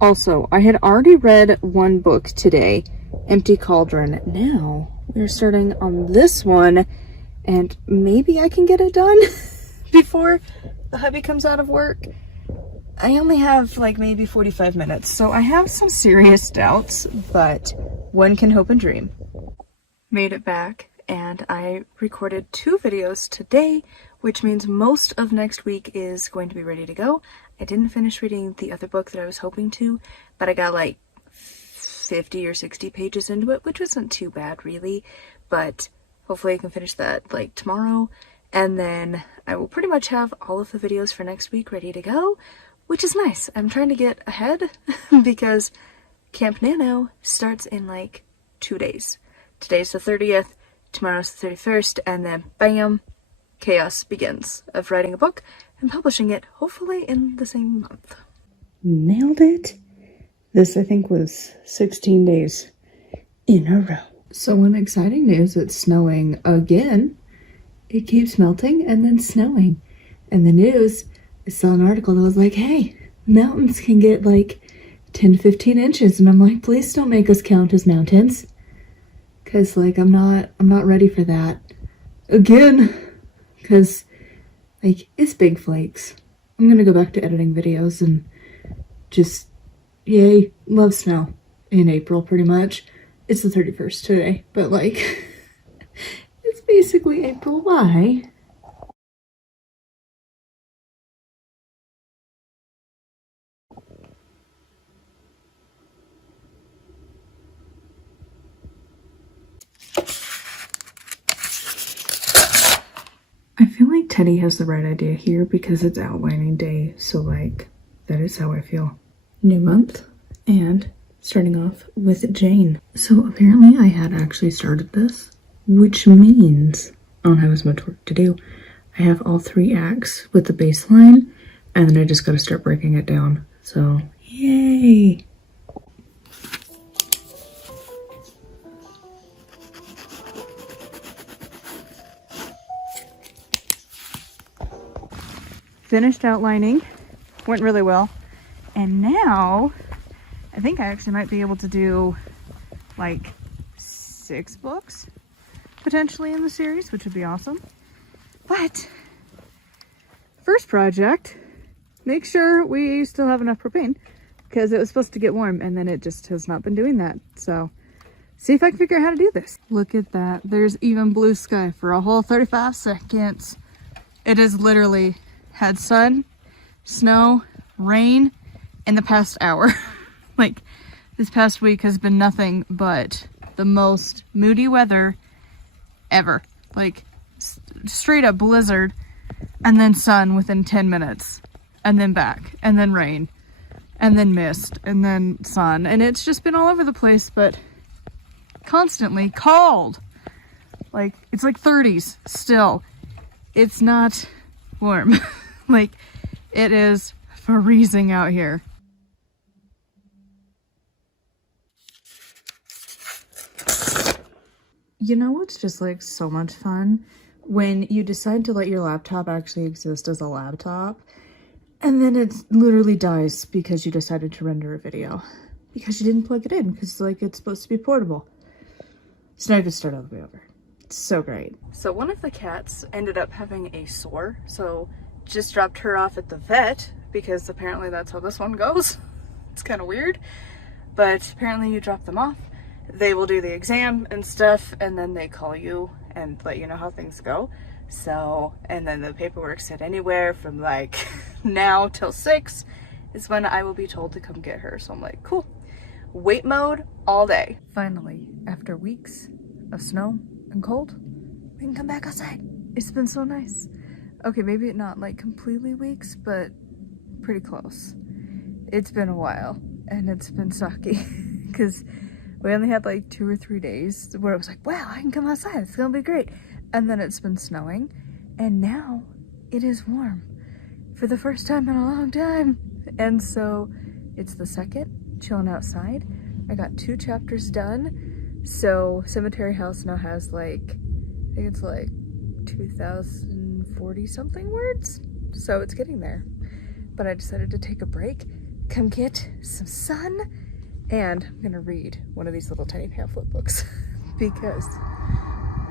Also, I had already read one book today, Empty Cauldron. Now we're starting on this one, and maybe I can get it done before the hubby comes out of work. I only have like maybe 45 minutes, so I have some serious doubts, but one can hope and dream. Made it back, and I recorded 2 videos today, which means most of next week is going to be ready to go. I didn't finish reading the other book that I was hoping to, but I got like 50 or 60 pages into it, which wasn't too bad really, but hopefully I can finish that like tomorrow, and then I will pretty much have all of the videos for next week ready to go, which is nice. I'm trying to get ahead because Camp NaNo starts in like 2 days. Today's the 30th, tomorrow's the 31st, and then bam, chaos begins of writing a book and publishing it, hopefully in the same month. Nailed it. This, I think, was 16 days in a row. So one exciting news, it's snowing again. It keeps melting and then snowing. And the news, I saw an article that was like, hey, mountains can get like 10 to 15 inches. And I'm like, please don't make us count as mountains. Cause like, I'm not ready for that again. Cause like, it's big flakes. I'm gonna go back to editing videos and just, yay, love snow in April pretty much. It's the 31st today, but like, it's basically April. Why? I feel like Teddy has the right idea here because it's outlining day, so like, that is how I feel. New month, and starting off with Jane. So apparently I had actually started this, which means I don't have as much work to do. I have all 3 acts with the baseline, and then I just gotta start breaking it down. So, yay! Finished outlining, went really well, and now I think I actually might be able to do like 6 books potentially in the series, which would be awesome. But first project, make sure we still have enough propane because it was supposed to get warm and then it just has not been doing that. So see if I can figure out how to do this. Look at that, there's even blue sky for a whole 35 seconds. It is literally had sun, snow, rain in the past hour. Like, this past week has been nothing but the most moody weather ever. Like, straight up blizzard, and then sun within 10 minutes, and then back, and then rain, and then mist, and then sun. And it's just been all over the place, but constantly cold. Like, it's like 30s still. It's not warm. Like, it is freezing out here. You know what's just like so much fun? When you decide to let your laptop actually exist as a laptop, and then it literally dies because you decided to render a video. Because you didn't plug it in, because like it's supposed to be portable. So now I just start all the way over. It's so great. So one of the cats ended up having a sore, so just dropped her off at the vet because apparently that's how this one goes. It's kind of weird, but apparently you drop them off, they will do the exam and stuff, and then they call you and let you know how things go. So, and then the paperwork said anywhere from like now till 6 is when I will be told to come get her. So I'm like, cool, wait mode all day. Finally, after weeks of snow and cold, we can come back outside. It's been so nice. Okay, maybe not like completely weeks, but pretty close. It's been a while and it's been sucky because we only had like 2 or 3 days where it was like, wow, I can come outside, it's gonna be great. And then it's been snowing, and now it is warm for the first time in a long time. And so it's the 2nd, chilling outside. I got 2 chapters done. So Cemetery House now has like, I think it's like 2,040 something words. So it's getting there. But I decided to take a break come get some sun, and I'm gonna read one of these little tiny pamphlet books because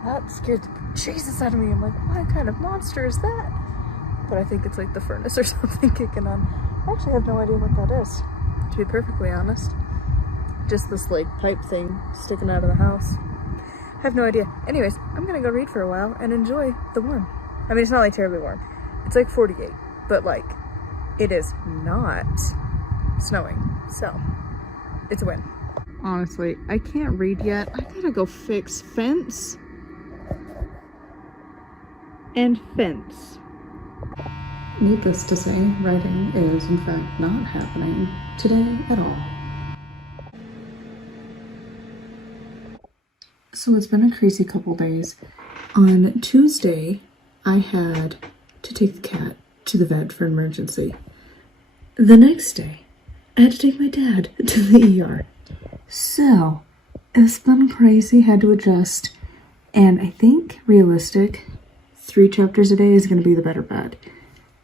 that scared the Jesus out of me. I'm like, what kind of monster is that? But I think it's like the furnace or something kicking on. I actually have no idea what that is, to be perfectly honest. Just this like pipe thing sticking out of the house. I have no idea. Anyways, I'm gonna go read for a while and enjoy the warm. I mean, it's not like terribly warm. It's like 48, but like it is not snowing, so it's a win. Honestly, I can't read yet. I gotta go fix fence and fence. Needless to say, writing is in fact not happening today at all. So it's been a crazy couple days. On Tuesday, I had to take the cat to the vet for an emergency. The next day, I had to take my dad to the ER. So, it's been crazy, had to adjust. And I think, realistic, 3 chapters a day is going to be the better bet.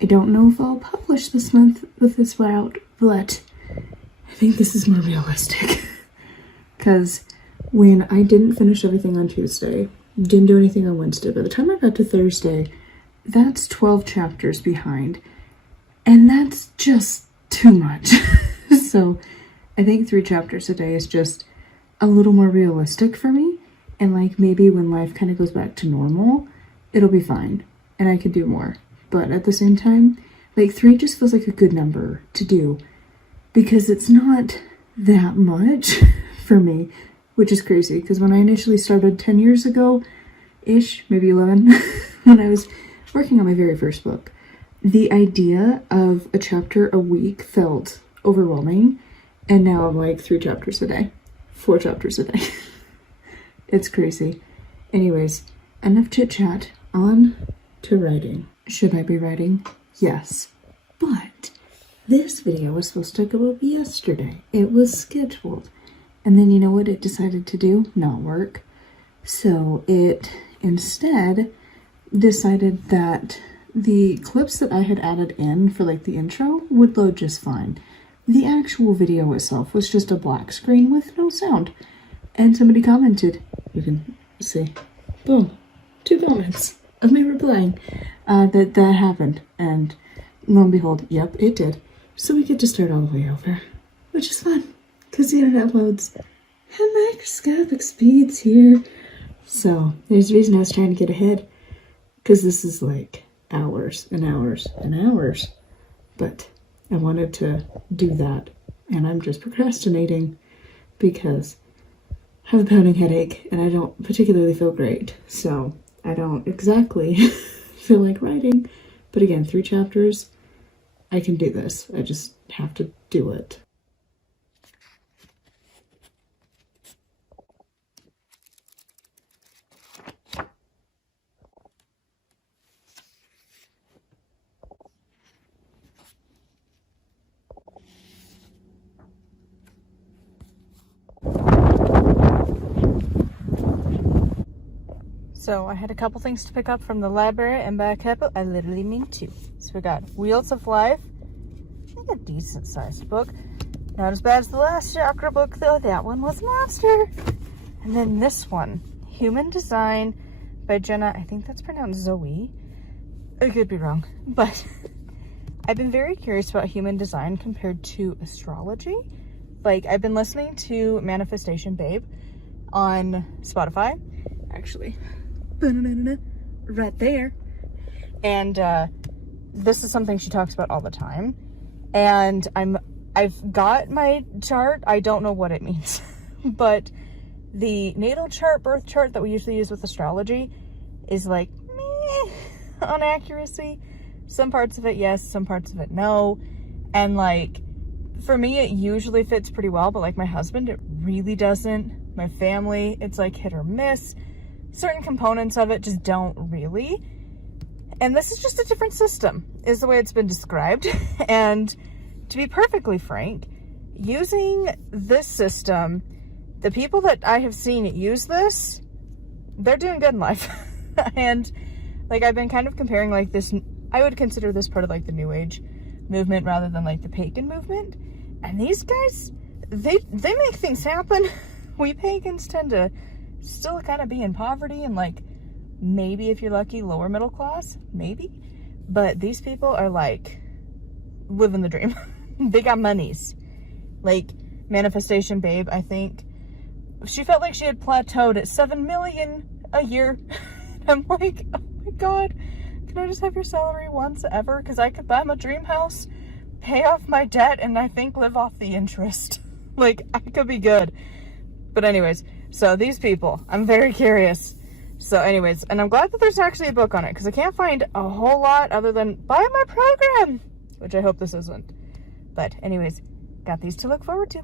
I don't know if I'll publish this month with this route, but I think this is more realistic. Because when I didn't finish everything on Tuesday, didn't do anything on Wednesday, by the time I got to Thursday, that's 12 chapters behind. And that's just too much. So I think 3 chapters a day is just a little more realistic for me. And like maybe when life kind of goes back to normal, it'll be fine and I could do more. But at the same time, like 3 just feels like a good number to do because it's not that much for me, which is crazy because when I initially started 10 years ago-ish, maybe 11, when I was working on my very first book, the idea of a chapter a week felt overwhelming. And now I'm like 3 chapters a day, 4 chapters a day. It's crazy. Anyways, enough chit chat, on to writing. Should I be writing? Yes. But this video was supposed to go up yesterday. It was scheduled. And then you know what it decided to do? Not work. So it instead decided that the clips that I had added in for like the intro would load just fine. The actual video itself was just a black screen with no sound. And somebody commented, you can see, boom, 2 comments of me replying that happened. And lo and behold, yep, it did. So we get to start all the way over, which is fun because the internet loads at microscopic speeds here. So there's a reason I was trying to get ahead because this is like hours and hours and hours. But I wanted to do that and I'm just procrastinating because I have a pounding headache and I don't particularly feel great. So I don't exactly feel like writing. But again, 3 chapters, I can do this. I just have to do it. So I had a couple things to pick up from the library and back up. I literally mean 2. So we got Wheels of Life. I think a decent sized book. Not as bad as the last chakra book though. That one was a monster. And then this one, Human Design by Jenna. I think that's pronounced Zoe. I could be wrong. But I've been very curious about human design compared to astrology. Like I've been listening to Manifestation Babe on Spotify. Actually, right there. And this is something she talks about all the time. And I've got my chart. I don't know what it means. But the natal chart, birth chart that we usually use with astrology is like meh on accuracy. Some parts of it yes, some parts of it no. And like for me it usually fits pretty well, but like my husband it really doesn't. My family, it's like hit or miss. Certain components of it just don't really. And this is just a different system, is the way it's been described. And to be perfectly frank, using this system, the people that I have seen use this, they're doing good in life. And like I've been kind of comparing like this, I would consider this part of like the New Age movement rather than like the pagan movement. And these guys, they make things happen. We pagans tend to still kind of be in poverty and like maybe if you're lucky lower middle class, maybe. But these people are like living the dream. They got monies. Like Manifestation Babe, I think she felt like she had plateaued at 7 million a year. I'm like, oh my God, can I just have your salary once ever? Because I could buy my dream house, pay off my debt, and I think live off the interest. Like, I could be good. But anyways, so these people, I'm very curious. So anyways, and I'm glad that there's actually a book on it, because I can't find a whole lot other than buy my program, which I hope this isn't. But anyways, got these to look forward to.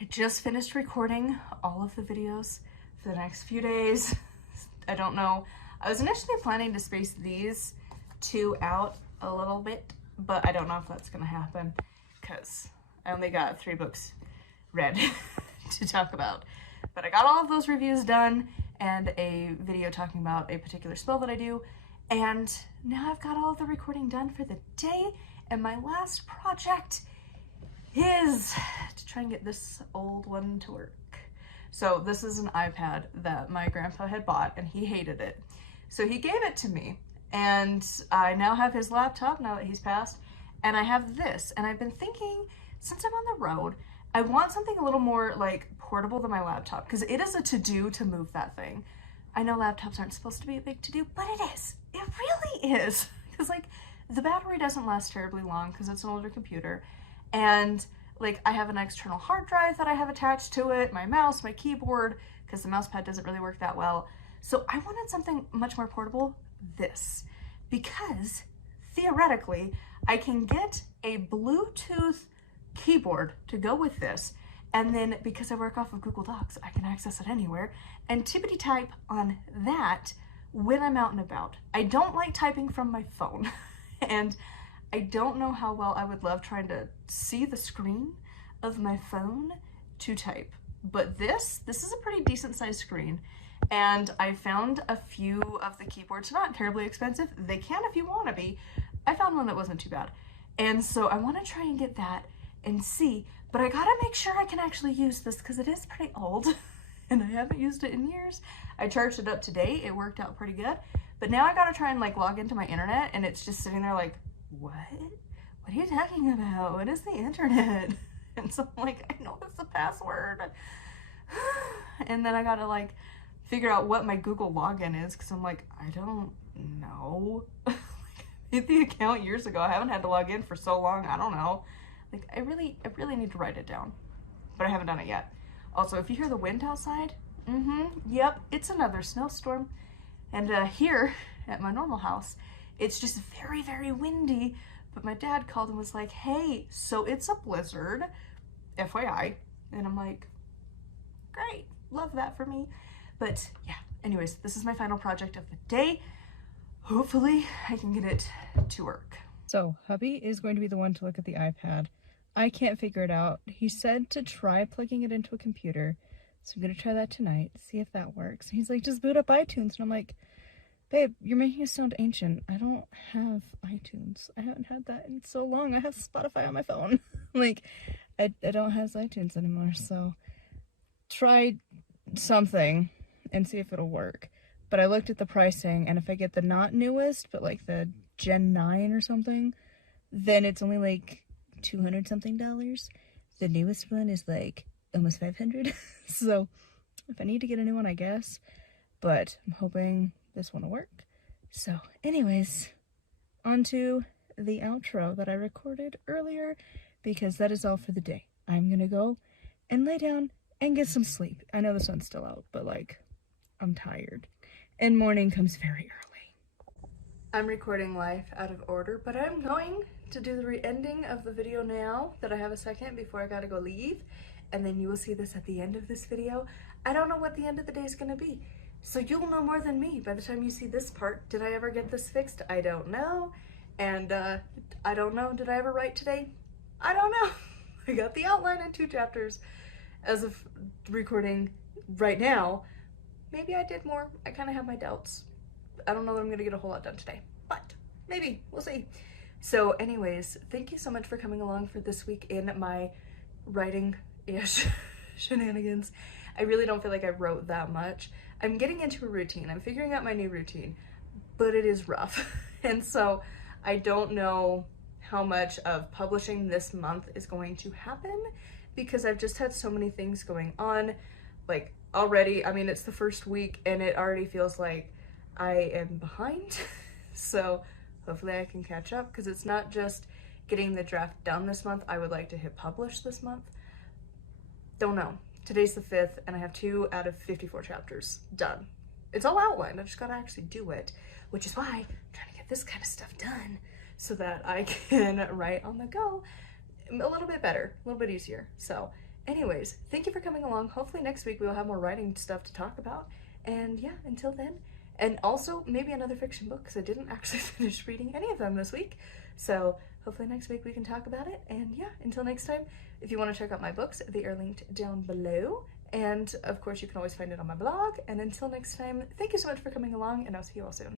I just finished recording all of the videos for the next few days. I don't know. I was initially planning to space these two out a little bit, but I don't know if that's gonna happen because I only got 3 books read to talk about. But I got all of those reviews done and a video talking about a particular spell that I do. And now I've got all of the recording done for the day. And my last project is to try and get this old one to work. So this is an iPad that my grandpa had bought and he hated it. So he gave it to me and I now have his laptop now that he's passed, and I have this. And I've been thinking, since I'm on the road, I want something a little more like portable than my laptop, because it is a to-do to move that thing. I know laptops aren't supposed to be a big to-do, but it is. It really is. Because like the battery doesn't last terribly long because it's an older computer. And like I have an external hard drive that I have attached to it, my mouse, my keyboard, because the mouse pad doesn't really work that well. So I wanted something much more portable, this, because theoretically I can get a Bluetooth keyboard to go with this. And then because I work off of Google Docs, I can access it anywhere and tippity type on that when I'm out and about. I don't like typing from my phone and I don't know how well I would love trying to see the screen of my phone to type. But this is a pretty decent sized screen. And I found a few of the keyboards, not terribly expensive. They can if you want to be. I found one that wasn't too bad. And so I want to try and get that and see, but I gotta make sure I can actually use this because it is pretty old and I haven't used it in years. I charged it up today. It worked out pretty good. But now I gotta try and like log into my internet and it's just sitting there like, what? What are you talking about? What is the internet? And so I'm like, I know that's the password. And then I gotta like figure out what my Google login is because I'm like, I don't know. I made the account years ago. I haven't had to log in for so long. I don't know. Like I really need to write it down, but I haven't done it yet. Also, if you hear the wind outside, yep, it's another snowstorm. And here at my normal house, it's just very, very windy. But my dad called and was like, hey, so it's a blizzard, FYI. And I'm like, great, love that for me. But yeah, anyways, this is my final project of the day. Hopefully I can get it to work. So hubby is going to be the one to look at the iPad. I can't figure it out. He said to try plugging it into a computer. So I'm gonna try that tonight, see if that works. He's like, just boot up iTunes. And I'm like, babe, you're making it sound ancient. I don't have iTunes. I haven't had that in so long. I have Spotify on my phone. Like, I don't have iTunes anymore. So try something and see if it'll work. But I looked at the pricing, and if I get the not newest, but like the Gen 9 or something, then it's only like $200 something. The newest one is like almost 500. So if I need to get a new one, I guess. But I'm hoping this one will work. So anyways, on to the outro that I recorded earlier, because that is all for the day. I'm gonna go and lay down and get some sleep. I know the sun's still out, but like, I'm tired. And morning comes very early. I'm recording life out of order, but I'm going to do the ending of the video now that I have a second before I gotta go leave. And then you will see this at the end of this video. I don't know what the end of the day is gonna be. So you'll know more than me by the time you see this part. Did I ever get this fixed? I don't know. And I don't know, did I ever write today? I don't know. I got the outline in 2 chapters. as of recording right now. Maybe I did more. I kind of have my doubts. I don't know that I'm gonna get a whole lot done today, but maybe, we'll see. So anyways, thank you so much for coming along for this week in my writing-ish shenanigans. I really don't feel like I wrote that much. I'm getting into a routine. I'm figuring out my new routine, but it is rough. And so I don't know how much of publishing this month is going to happen because I've just had so many things going on. Like already, I mean, it's the first week and it already feels like I am behind. So hopefully I can catch up because it's not just getting the draft done this month. I would like to hit publish this month. Don't know. Today's the 5th and I have 2 out of 54 chapters done. It's all outlined. I just gotta actually do it, which is why I'm trying to get this kind of stuff done so that I can write on the go a little bit better, a little bit easier. So anyways, thank you for coming along. Hopefully next week we will have more writing stuff to talk about. And yeah, until then, and also maybe another fiction book because I didn't actually finish reading any of them this week. So hopefully next week we can talk about it. And yeah, until next time, if you want to check out my books, they are linked down below. And of course, you can always find it on my blog. And until next time, thank you so much for coming along and I'll see you all soon.